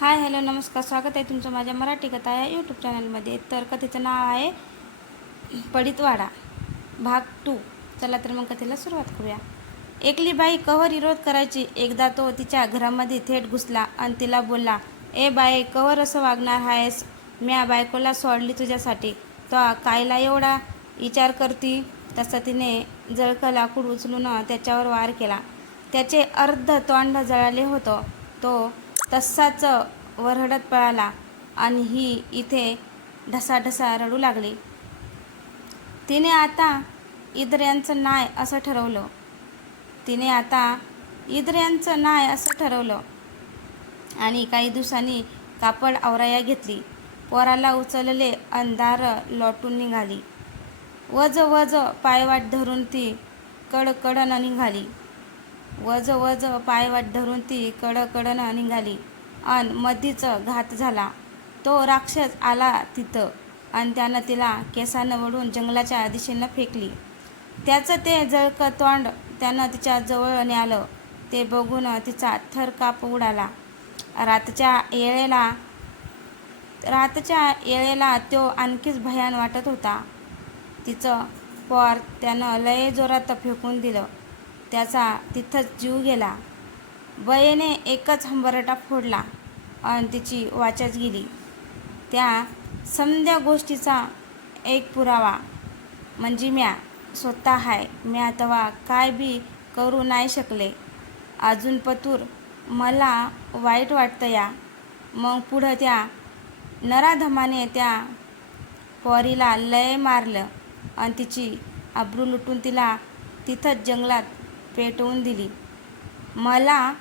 Hi hello नमस्कार स्वागत आहे तुमचं माझ्या मराठी कथा या यूट्यूब चॅनलमध्ये तर कथेचं नाव आहे पडितवाडा भाग टू चला तर मग कथेला सुरुवात करूया. एकली बाई कवर विरोध करायची. एकदा तो तिच्या घरामध्ये थेट घुसला आणि तिला बोलला ए बाई कवर असं वागणार आहेस म्या बायकोला सोडली तुझ्यासाठी. तो कायला एवढा विचार करती? तसं तिने जळकं लाकूड उचलून त्याच्यावर वार केला. त्याचे अर्ध तोंड जळाले होतं. तो तसाच वरहडत पळाला आणि ही इथे ढसाढसा रडू लागली. तिने आता इद्र्यांचं नाय असं ठरवलं. तिने आता इद्र्यांचं नाय असं ठरवलं. आणि काही दिवसांनी कापड आवराया घेतली. पोराला उचलले अंधार लोटून निघाली. वज वज पायवाट धरून ती कडकडन निघाली. वज वज पायवाट धरून ती कडकडनं निघाली. अन मधीच घात झाला. तो राक्षस आला तिथं आणि त्यानं तिला केसानं वडून जंगलाच्या दिशेनं फेकली. त्याचं ते जळकं तोंड त्यानं तिच्या जवळ न्यालं. ते बघून तिचा थरकाप उडाला. रातच्या येळेला रातच्या येळेला तो आणखीच भयान वाटत होता. तिचं पोर त्यानं लय जोरात फेकून दिलं. त्याचा तिथंच जीव गेला. बयेने एकच हंबरटा फोडला आणि तिची वाचच गेली. त्या समध्या गोष्टीचा एक पुरावा म्हणजे म्या स्वतः हाय म्या तवा काय बी करू नाही शकले. अजून पतूर मला वाईट वाटतं या. मग पुढं त्या नराधमाने त्या पोरीला लय मारलं आणि तिची अब्रू लुटून तिला तिथंच जंगलात पेटवून दिली. मला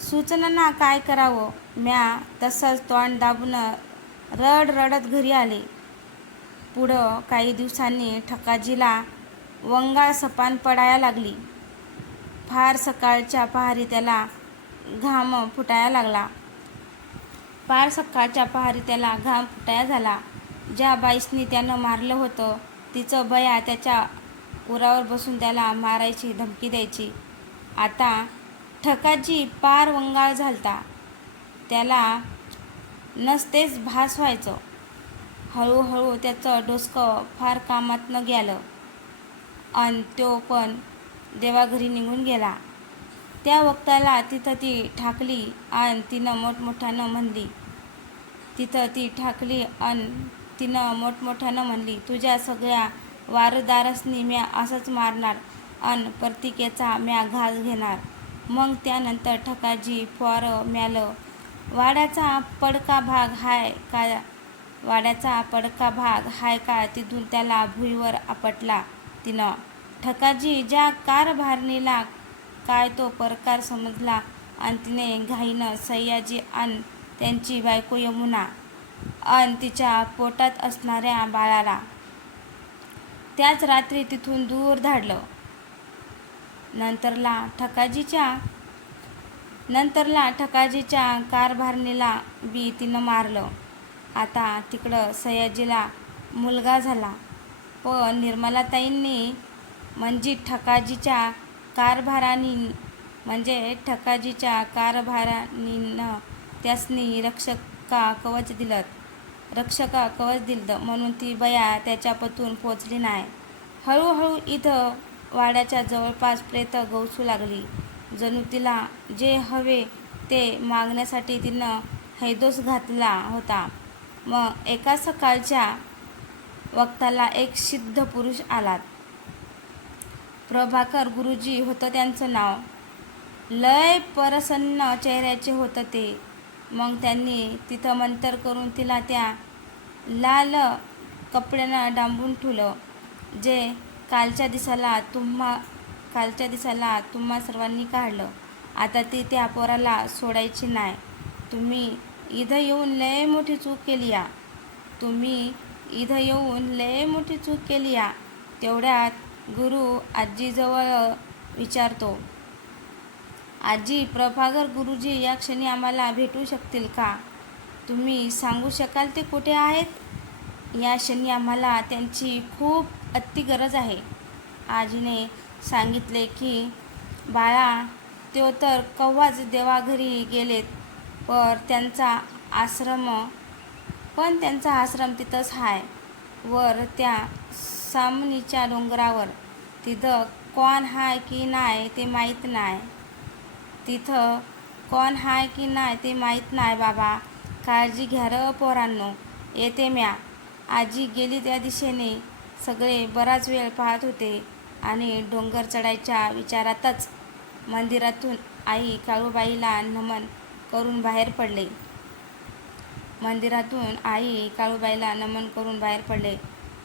सूचना काय करावं? म्या तसंच तोंड दाबून रड रडत घरी आले. पुढं काही दिवसांनी ठकाजीला वंगाळ सपान पडायला लागली. फार सकाळच्या पहारी त्याला घाम फुटायला लागला. फार सकाळच्या पहारी त्याला घाम फुटाया झाला. ज्या बाईसनी त्यानं मारलं होतं तिचं बया त्याच्या उरावर बसून त्याला मारायची धमकी द्यायची. आता ठकाजी पार वंगाळ झालता. त्याला नसतेच भास व्हायचं. हळूहळू त्याचं डोसकं फार कामात न गेलं. अन तो पण देवाघरी निघून गेला. त्या वक्ताला तिथं ती ठाकली आणि तिनं मोठमोठ्यानं म्हणली. तिथं ती ठाकली आणि तिनं मोठमोठ्यानं म्हणली तुझ्या सगळ्या वारदारसनी म्या असंच मारणार अन प्रतिकेचा म्या घास घेणार. मग त्यानंतर ठकाजी फॉर म्यालं. वाड्याचा पडका भाग हाय का वाड्याचा पडका भाग हाय का तिथून त्याला भुईवर आपटला तिनं. ठकाजी ज्या कारभारणीला काय तो परकार समजला आणि तिने घाईनं सय्याजी अन त्यांची बायको यमुना अन तिच्या पोटात असणाऱ्या बाळाला त्याच रात्री तिथून दूर धाडलं. नंतरला ठकाजीच्या नंतरला ठकाजीच्या कारभारणीला बी तिनं मारलं. आता तिकडं सयाजीला मुलगा झाला. पण निर्मलाताईंनी म्हणजे ठकाजीच्या कारभारानी म्हणजे ठकाजीच्या कारभारानीनं त्यासनी रक्षका कवच दिलं रक्षका कवच दिलं म्हणून ती बया त्याच्या पतून पोचली नाही. हळूहळू इथं वाड्याच्या जवळपास प्रेत गवसू लागली. जणू तिला जे हवे ते मागण्यासाठी तिनं हैदोस घातला होता. मग एका सकाळच्या वक्ताला एक सिद्ध पुरुष आलात. प्रभाकर गुरुजी होतं त्यांचं नाव. लय प्रसन्न चेहऱ्याचे होतं ते. मग त्यांनी तिथं मंतर करून तिला त्या लाल कपड्यानं डांबून ठेवलं जे कालच्या दिसाला तुम्हा कालच्या दिसाला तुम्हा सर्वांनी काढलं. आता ती त्या पोराला सोडायची नाही. तुम्ही इथं येऊन लय मोठी चूक केली या. तुम्ही इथं येऊन लय मोठी चूक केली या. तेवढ्यात गुरु आजीजवळ विचारतो आजी प्रभाकर गुरुजी या क्षणी आम्हाला भेटू शकतील का? तुम्ही सांगू शकाल ते कुठे आहेत? या क्षणी आम्हाला त्यांची खूप अति गरज आहे. आजीने सांगितले की बाळा त्यो तर कव्वाच देवाघरी गेलेत पर त्यांचा आश्रम पण त्यांचा आश्रम तिथंच आहे वर त्या सामनीच्या डोंगरावर तिथं कोण आहे की नाही ते माहीत नाही तिथं कोण आहे की नाही ते माहीत नाही बाबा. काळजी घ्या र पोरांनो येते म्या. आजी गेली त्या दिशेने. सगळे बराच वेळ पाहत होते आणि डोंगर चढायच्या विचारातच मंदिरातून आई काळूबाईला नमन करून बाहेर पडले. मंदिरातून आई काळूबाईला नमन करून बाहेर पडले.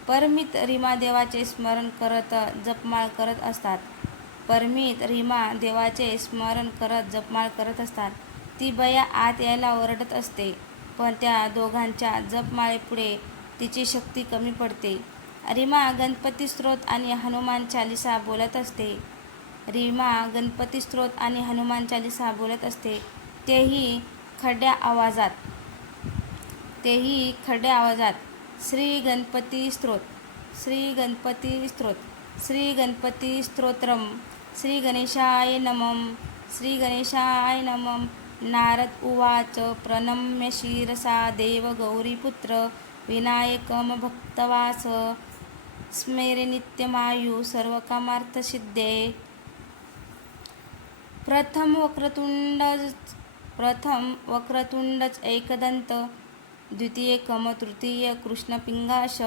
परमित रीमा देवाचे स्मरण करत जपमाळ करत असतात. परमित रीमा देवाचे स्मरण करत जपमाळ करत असतात. ती बया आत यायला ओरडत असते. पण त्या दोघांच्या जपमाळेपुढे तिची शक्ती कमी पडते. रीमा गणपती स्त्रोत आणि हनुमान चालिसा बोलत असते. रीमा गणपती स्त्रोत आणि हनुमान चालिसा बोलत असते. तेही खड्या आवाजात. तेही खड्या आवाजात. श्री गणपती स्त्रोत श्री गणपती स्त्रोत श्री गणपती स्तोत्रम. श्री गणेशाय नमम. श्री गणेशाय नमम. नारद उवाच प्रणम्य शिरसा देव गौरीपुत्र विनायकम भक्तवास स्मेरे नित्यमायु सर्वकामार्थसिद्धे। प्रथम वक्रतुंड प्रथम वक्रतुंडच एकदंत द्वितीयकम तृतीय कृष्णपिंगाश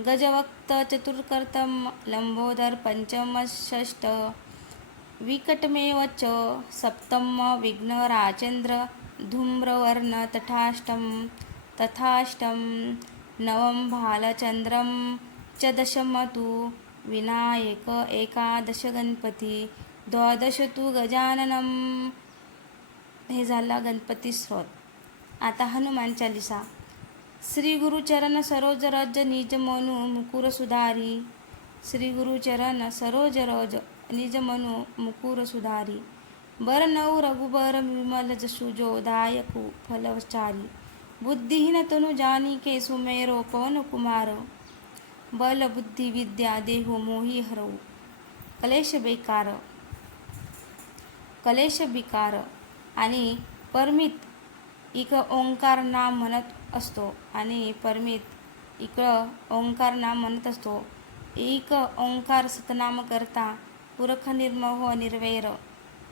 गजवक्त चतुर्कर्तम लंबोदर पंचम विकटमेव च सप्तम विघ्न राजेंद्र धूम्रवर्ण तथाष्टम तथाष्टम नवम भालचंद्रम च दशम तु विनायक एकादश गणपती द्वादश तु गजाननम. हे झाला गणपती स्रोत आता हनुमान चालिसा. श्री गुरुचरण सरोज रज निज मनु मुकुर सुधारी. श्री गुरुचरण सरोज रज निज मनु मुकुर सुधारी। बर नऊ रघुबर विमल जसु जो फलवचारी फलचारी बुद्धिहीन तनु जानिके सुमेरो पवन कुमार। बल बुद्धी विद्या देहु मोही हरऊ कलेश बेकार। कलेश बिकार। आणि परमित इक ओंकार नाम म्हणत असतो आणि परमित इकडं ओंकार नाम म्हणत असतो। एक ओंकार सतनाम करता पुरख निर्मोह निर्वैर।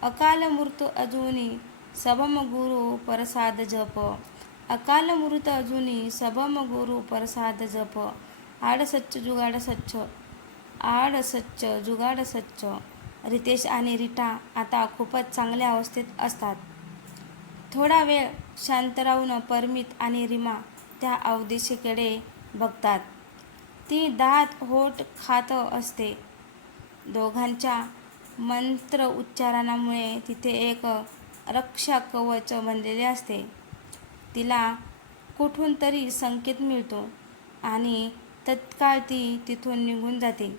अकाल मृत अजूनी सबम गुरु परसाद जप। अकाल मृत अजूनी सबम गुरु परसाद जप। आड सच्च जुगाड सच्च। आड सच्च जुगाड सच्च। रितेश आणि रिटा आता खूपच चांगल्या अवस्थेत असतात. थोडा वेळ शांत राहून परमित आणि रिमा त्या अवदेशीकडे बघतात. ती दात होट खात असते. दोघांच्या मंत्र उच्चारणामुळे तिथे एक रक्षा कवच बनलेले असते. तिला कुठून तरी संकेत मिळतो आणि तत्काळ ती तिथून निघून जाते.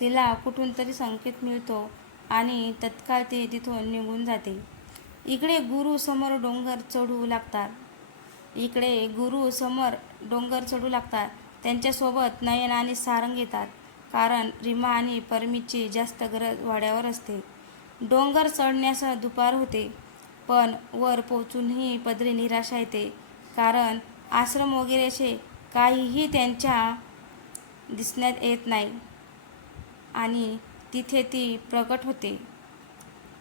तिला कुठून तरी संकेत मिळतो आणि तत्काळ ती तिथून निघून जाते. इकडे गुरु समोर डोंगर चढू लागतात. इकडे गुरु समोर डोंगर चढू लागतात. त्यांच्यासोबत नयन आणि सारंग येतात. कारण रीमा आणि परमीची जास्त गरज वाड्यावर असते. डोंगर चढण्यास दुपार होते पण वर पोचूनही पदरी निराशा येते. कारण आश्रम वगैरेचे काहीही त्यांच्या दिसण्यात येत नाही आणि तिथे ती प्रकट होते.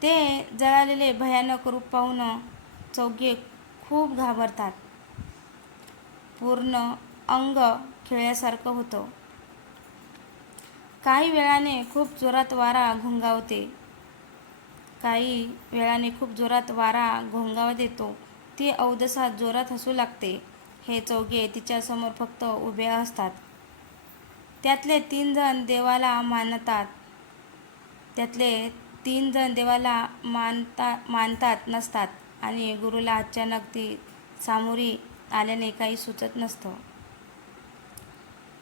ते जळालेले भयानक रूप पाहून चौघे खूप घाबरतात. पूर्ण अंग खेळल्यासारखं होतं. काही वेळाने खूप जोरात वारा घोंगावते. काही वेळाने खूप जोरात वारा घोंगाव देतो ती अवदसात जोरात हसू लागते. हे चौघे तिच्यासमोर फक्त उभे असतात. त्यातले तीन जण देवाला मानतात. त्यातले तीन जण देवाला मानता मानतात नसतात आणि गुरुला अचानक ती सामोरी आल्याने काही सुचत नसतं.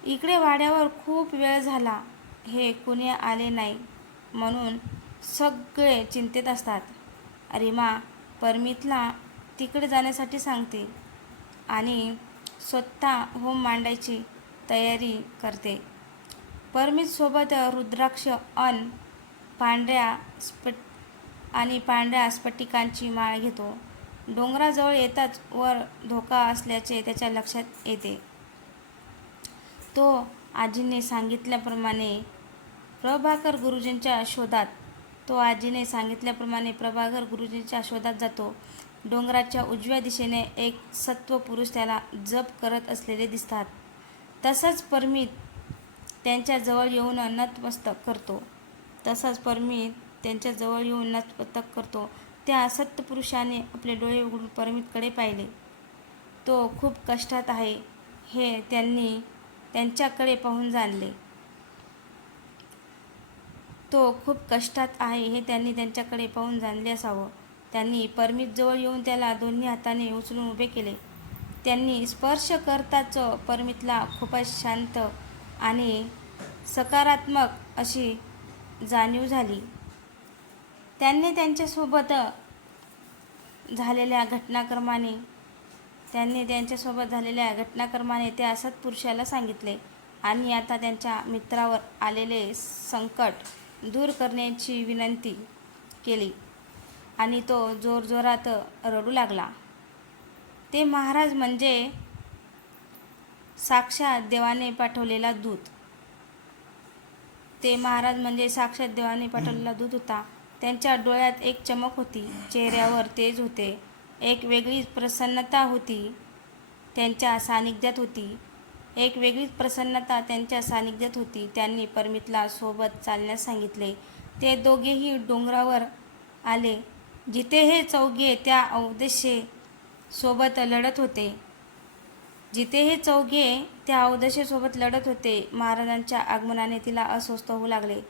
इकडे वाड्यावर खूप वेळ झाला. हे कुणी आले नाही म्हणून सगळे चिंतेत असतात. रीमा परमितला तिकडे जाण्यासाठी सांगते आणि स्वतः होम मांडायची तयारी करते. परमितसोबत रुद्राक्ष अन पांढऱ्या स्फट आणि पांढऱ्या स्फटिकांची माळ घेतो. डोंगराजवळ येताच वर धोका असल्याचे त्याच्या लक्षात येते. तो आजीने सांगितल्याप्रमाणे प्रभाकर गुरुजींच्या शोधात तो आजीने सांगितल्याप्रमाणे प्रभाकर गुरुजींच्या शोधात जातो. डोंगराच्या उजव्या दिशेने एक सत्व पुरुष त्याला जप करत असलेले दिसतात. तसंच परमीत त्यांच्याजवळ येऊन नतमस्तक करतो. तसाच परमीत त्यांच्याजवळ येऊन नतमस्तक करतो. त्या सत्यपुरुषाने आपले डोळे उघडून परमीतकडे पाहिले. तो खूप कष्टात आहे हे त्यांनी त्यांच्याकडे पाहून जाणले. तो खूप कष्टात आहे हे त्यांनी त्यांच्याकडे पाहून जाणले असावं. त्यांनी परमितजवळ येऊन त्याला दोन्ही हाताने उचलून उभे केले. त्यांनी स्पर्श करताच परमितला खूपच शांत आणि सकारात्मक अशी जाणीव झाली. त्यांनी त्यांच्यासोबत झालेल्या घटनाक्रमाने त्यांनी त्यांच्यासोबत झालेल्या घटनाक्रमाने त्या सत्पुरुषाला सांगितले आणि आता त्यांच्या मित्रावर आलेले संकट दूर करण्याची विनंती केली आणि तो जोरजोरात रडू लागला. ते महाराज म्हणजे साक्षात देवाने पाठवलेला दूत. ते महाराज म्हणजे साक्षात देवाने पाठवलेला दूत होता. त्यांच्या डोळ्यात एक चमक होती चेहऱ्यावर तेज होते. एक वेगळीच प्रसन्नता होती. त्यांच्या सानिध्यात होती. एक वेगळीच प्रसन्नता त्यांच्या सानिध्यात होती. त्यांनी परमितला सोबत चालण्यास सांगितले. ते दोघेही डोंगरावर आले. जिथे हे चौघे त्या अवदशे सोबत लढत होते. जिथे हे चौघे त्या अवदशेसोबत लढत होते महाराजांच्या आगमनाने तिला अस्वस्थ होऊ लागले.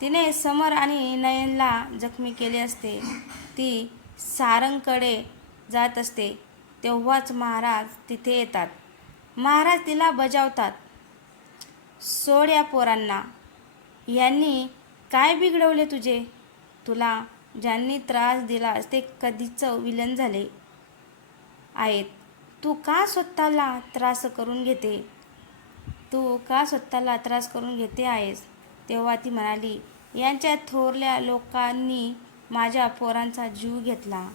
तिने समर आणि नयनला जखमी केले असते. ती सारंगकडे जात असते. तेव्हाच महाराज तिथे येतात. महाराज तिला बजावतात. सोड या पोरांना यांनी काय बिघडवले तुझे? तुला ज्यांनी त्रास दिला ते कधीच विलन झाले आहेत. तू का स्वतःला त्रास करून घेते? तू का स्वतःला त्रास करून घेते आहेस? तेव्हा ती म्हणाली यांच्या थोरल्या लोकांनी माझ्या पोरांचा जीव घेतला.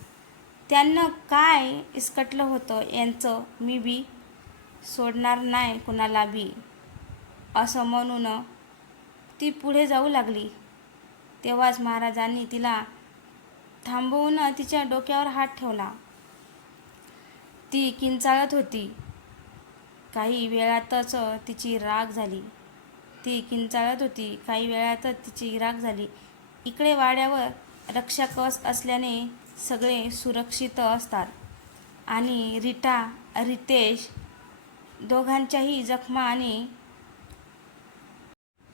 त्यांना काय इसकटलं होतं? यांचं मी बी सोडणार नाही कुणाला बी. असं म्हणून ती पुढे जाऊ लागली. तेव्हाच महाराजांनी तिला थांबवून तिच्या डोक्यावर हात ठेवला. ती किंचाळत होती. काही वेळातच तिची राग झाली. ती किंचाळत होती. काही वेळातच तिची राग झाली. इकडे वाड्यावर रक्षाकवच असल्याने सगळे सुरक्षित असतात. आणि रिटा रितेश दोघांच्याही जखमा आणि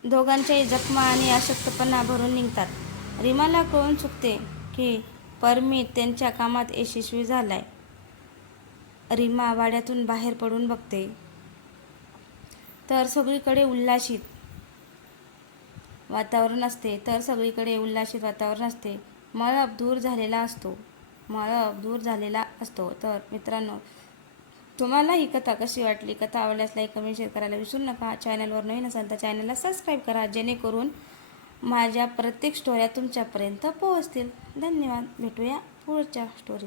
दोघांच्याही जखमा आणि अशक्तपणा भरून निघतात. रिमाला कळून चुकते की परमीत त्यांच्या कामात यशस्वी झालाय. रीमा वाड्यातून बाहेर पडून बघते. तर सगळीकडे उल्हासित वातावरण असते. तर सगळीकडे उल्हासित वातावरण असते. मळब दूर झालेला असतो. मळब दूर झालेला असतो. तर मित्रांनो तुम्हाला ही कथा कशी वाटली? कथा आवडल्यास लाईक कमेंट शेअर करायला विसरू नका. चॅनलवर नवीन असाल तर चॅनलला सबस्क्राईब करा जेणेकरून माझ्या प्रत्येक स्टोऱ्या तुमच्यापर्यंत पोहोचतील. धन्यवाद. भेटूया पुढच्या स्टोरी